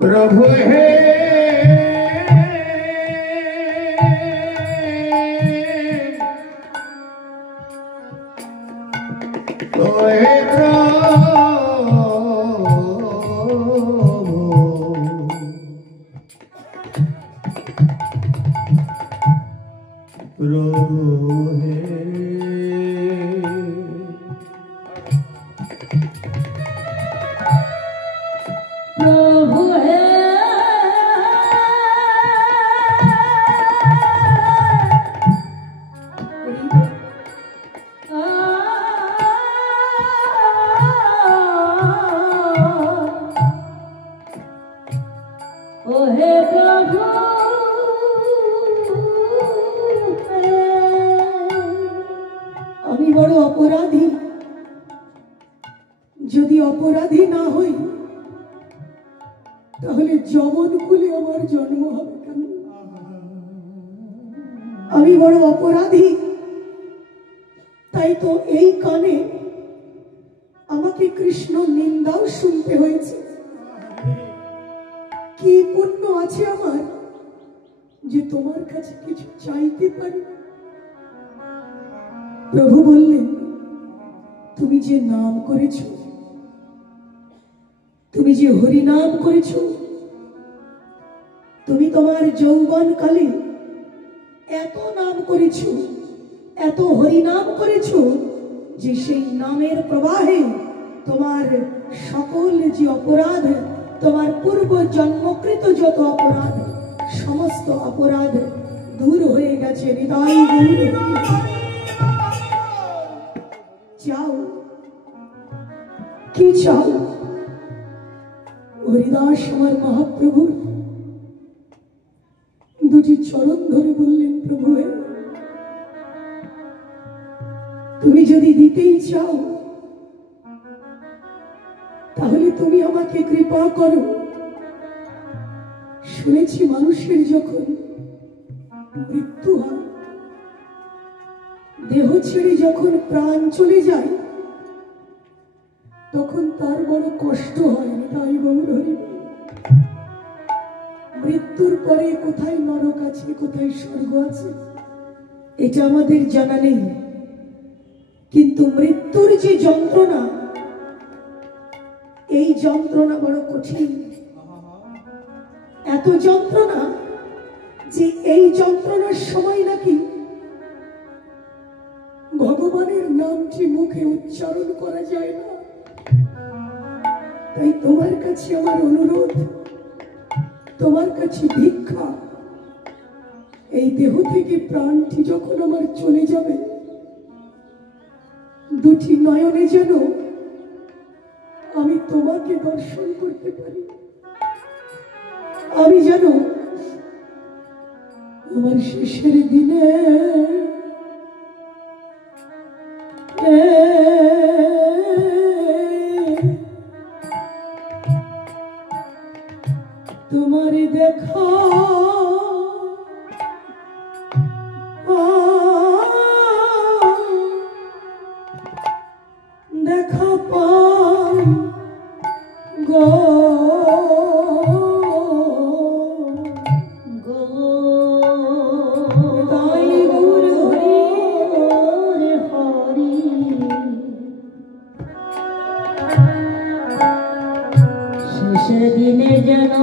प्रभु हे तो हे प्रभु हे अपराधी যদি অপরাধী না হই তাহলে যমন কুলে আমার জন্ম হবে কেন? আমি বড় অপরাধী, তাই তো এই কানে আমাকে কৃষ্ণ নিন্দাও শুনতে হয়েছে। কি পুণ্য আছে আমার যে তোমার কাছে কিছু চাইতে পারি? প্রভু বললেন, তুমি যে নাম করেছ, তুমি যে হরি নাম করেছ, তুমি তোমার যৌবন কালে এত নাম করেছ, এত হরি নাম করেছ যে সেই নামের প্রবাহে তোমার সকল যে অপরাধ, তোমার পূর্ব জন্মকৃত যত অপরাধ, সমস্ত অপরাধ দূর হয়ে গেছে। হৃদয় দূর চাও কি চাও? হরিদাস আমার মহাপ্রভুর দুটি চরণ ধরে বললেন, প্রভু তুমি যদি দিতেই চাও তাহলে তুমি আমাকে কৃপা করো। শুনেছি মানুষের যখন মৃত্যু হয়, দেহ ছেড়ে যখন প্রাণ চলে যায়, তখন তার বড় কষ্ট হয়। তাই গৌর হরি, মৃত্যুর পরে কোথায় নরক আছে, কোথায় স্বর্গ আছে, এটা আমাদের জানা নেই। কিন্তু মৃত্যুর যে যন্ত্রণা, এই যন্ত্রণা বড় কঠিন। এত যন্ত্রণা যে এই যন্ত্রণার সময় নাকি ভগবানের নামটি মুখে উচ্চারণ করা যায় না। তাই তোমার কাছে আমার অনুরোধ, তোমার কাছে ভিক্ষা, এই দেহ থেকে প্রাণটি যখন আমার চলে যাবে, দুটি নয়নে যেন আমি তোমাকে দর্শন করতে পারি। আমি যেন আমার শেষের দিনে তোমার দেখা দেখা পাই গো তাই গৌর হরি হরি শেষের দিনে যেন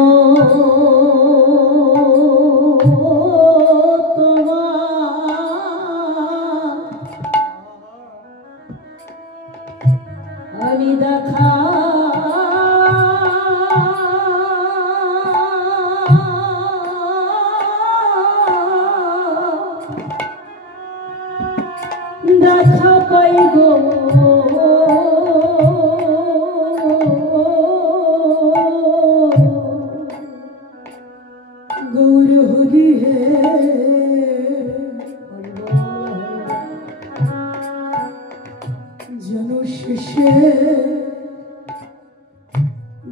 আমি দেখা দেখা পাই গো গৌর হরি হে যেন শেষে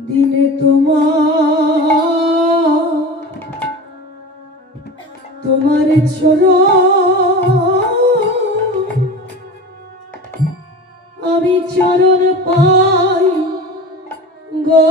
দিনে তোমার চরণ আমি চরণ পাই গো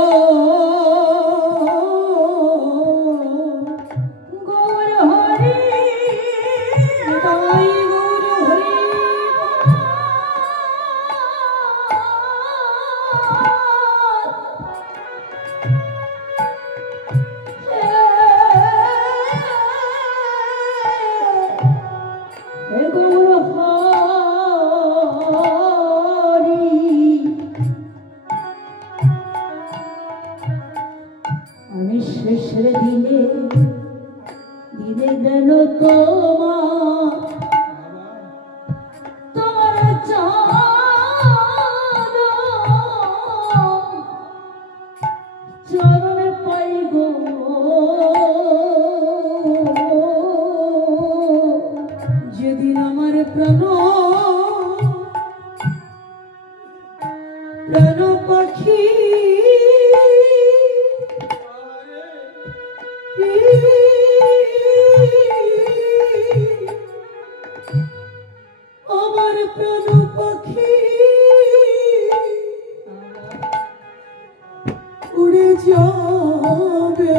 শেষের দিনে দিনে যেন তোমার চরণে পাইব যেদিন আমার প্রাণ পাখি আমার প্রাণ পাখি উড়ে যাবে,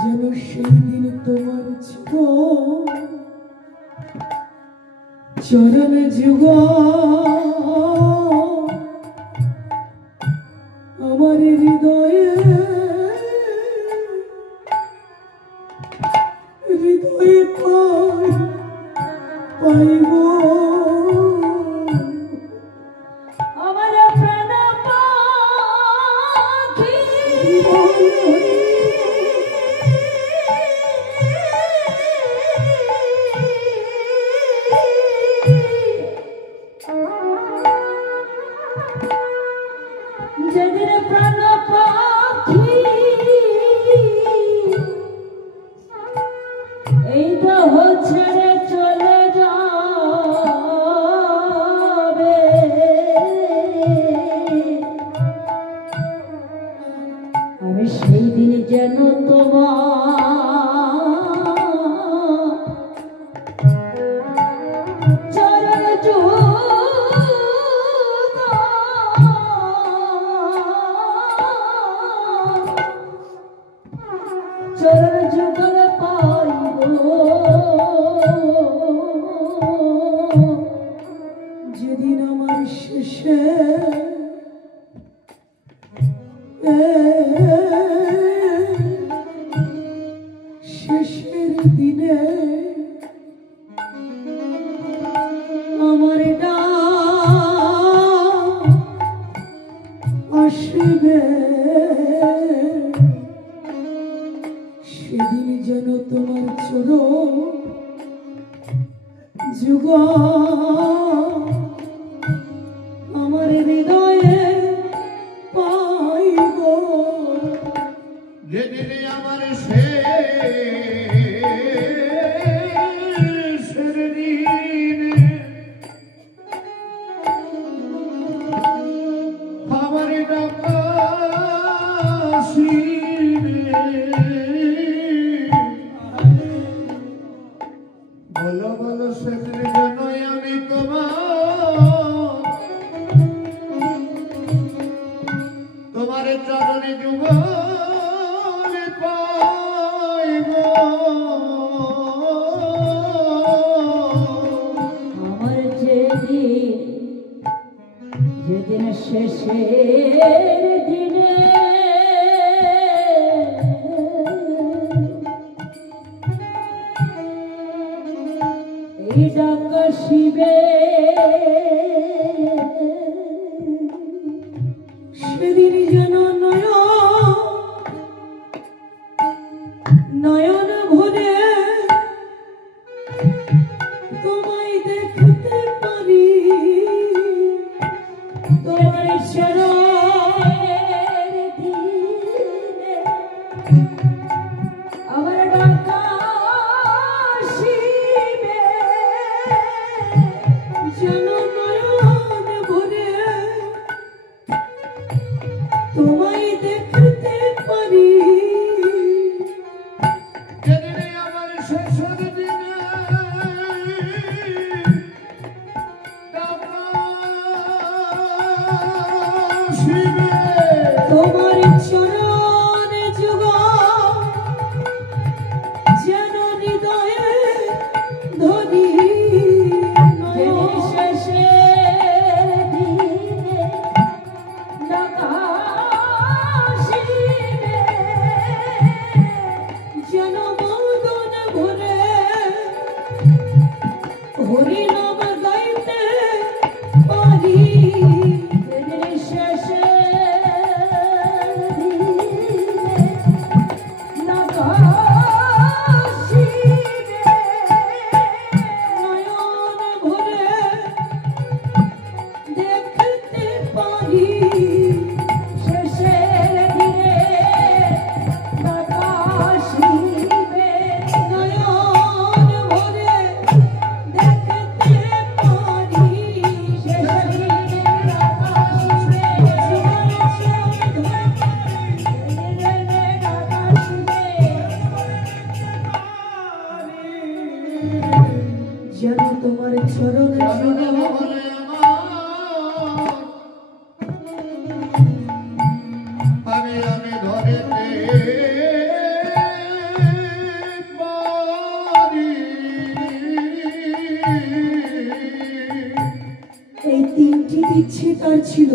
যেন সেই দিন তোমার চরণ যুগ আমার হৃদয়ে পাইব আমার প্রাণ পাখি যেদিন প্রাণ পাখি এই দেহ ছেড়ে চলে যাবে, আমি সেই দিন যেন তোমার চরণ চরণ যুগল পাইব, যেদিন আমার শেষের দিনে আমার ডাক আসবে, সেদিন যেন তোমার চরণ যুগ আমার হৃদয়ে পাইব, যেদিন আমার শেষের দিনে আমার ডাক আসিবে, বলো বলো সেদিন জন্যই আমি তোমার চরণে যুগল পাইব, আমার যেদিন শেষের দিনে এই ডাক আসিবে, সেদিন যেন নয়ন ভরে তোমায় দেখতে পারি, তোমার শেষের দিনে আমার ডাক আসিবে, যেন নয়ন ভরে তোমায় দেখতে পারি, যেদিন আমার শেষের দিনে ডাক আসিবে, তোমার চরণ যুগ যেন হৃদয়ে ধরি, যেদিন শেষের দিনে ডাক আসিবে, যেন মদন ভরে হরি নাম গাইতে পারি, যেদিন শেষের যেন তোমার চরণ চরণে ছিল বলে আমার আমি ধরেতে পারি। এই তিনটি ইচ্ছে তার ছিল।